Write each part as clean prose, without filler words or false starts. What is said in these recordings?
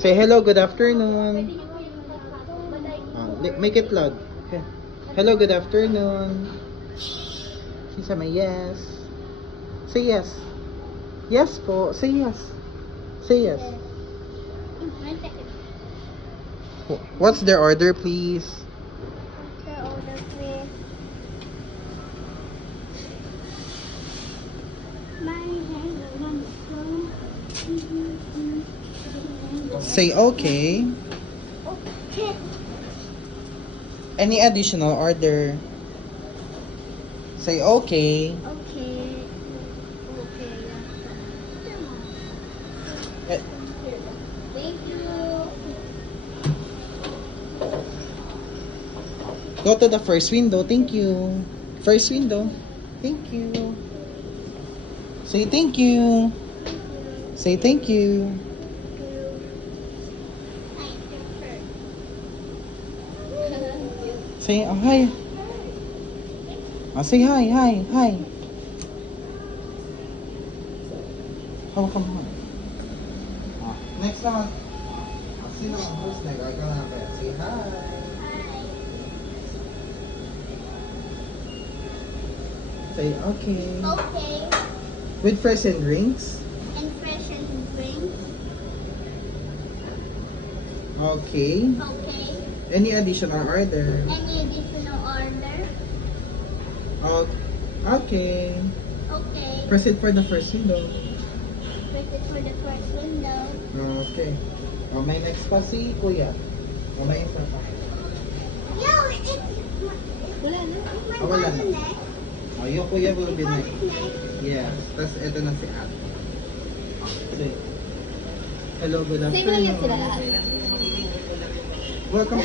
Say hello, good afternoon. Make it loud. Okay. Hello, good afternoon. Say may yes. Say yes. Yes po. Say yes. Say yes. What's their order, please? What's their order, please? Say okay. Okay. Any additional order? Say okay. Okay. Okay. Eh, Thank you. Go to the first window. Thank you. First window. Thank you. Say thank you. Say thank you. Say oh, hi. Say hi, hi, hi. Hawak ka mo. Next naman. Sino ang host na gagawin kaya? Say hi. Say okay. Okay. With fresh and drinks. And fresh and drinks. Okay. Okay. Any additional order? Any additional order? Okay. Okay. Proceed for the first window. Press it for the first window. Okay. Oh, may next pa si Kuya. Oh, may isa pa. Yo, it's Wala na. next. Oh, yung Kuya will be next. Next. Yes. Tapos ito na si Ate. Say, hello, good Same lang yan sila afternoon. lahat. Welcome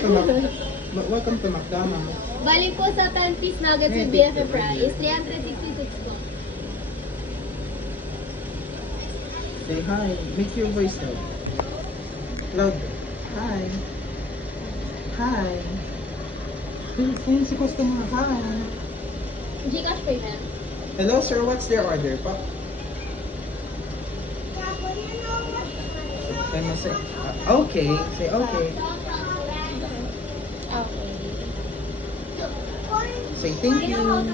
to McDonald's. Bali po sa 10-piece nuggets with BFF fries, 366 po. Say hi. Make your voice loud. Loud. Hi. Hi. Ayun si customer. Hi. Gcash pay na. Hello sir, what's their order pa? Say, okay. Say okay. Okay. Say thank you. One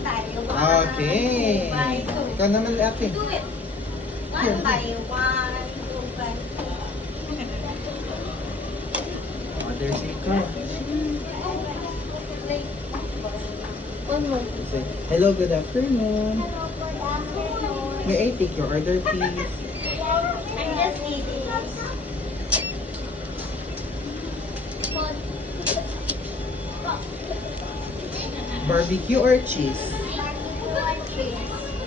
by one. Okay. Ikaw naman ate. Do it. One by one. Two by two. Order si ikaw. One more. Say, hello, good afternoon. May I take your order please? I'm just eating. Barbecue or cheese?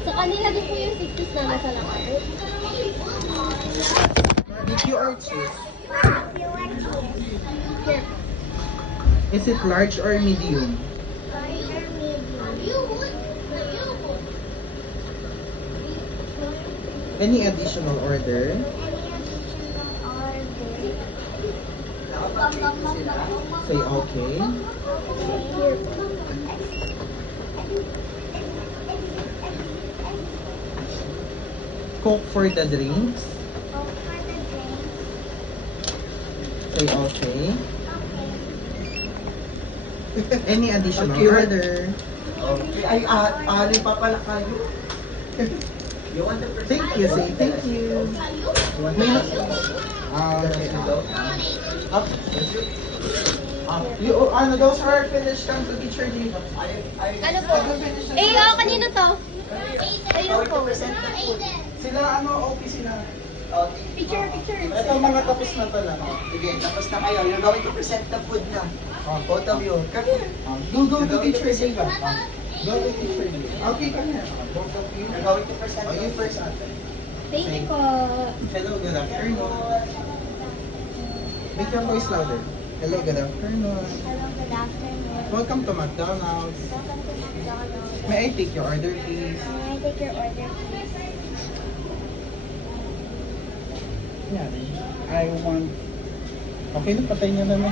Sa kanila din po yung 6-piece na nasa lakar. Barbecue or cheese? Here. Is it large or medium? Any additional order? Say okay. Here. Coke for the drinks? Say okay. Any additional order? Okay. Ay, alin pa pala kayo. You want the first? Thank you, say thank you. Okay. Those who are finished, come to teacher dito. Ano po? Kanino to? Kanino po? Sila, OP sila. Okay. Picture. Ito mga tapos na to lang. Sige, tapos na kayo. You're going to present the food na. Both of you. Come here. Go to teacher dito. Go to teacher dito. Okay, come here. Both of you. You're going to present You first, ate. Thank you po. Hello, good afternoon. Make your voice louder. Hello, good afternoon. Hello, good afternoon. Welcome to McDonald's. Welcome to McDonald's. May I take your order, please? May I take your order, please? Yeah, I want... Okay, patay niyo naman.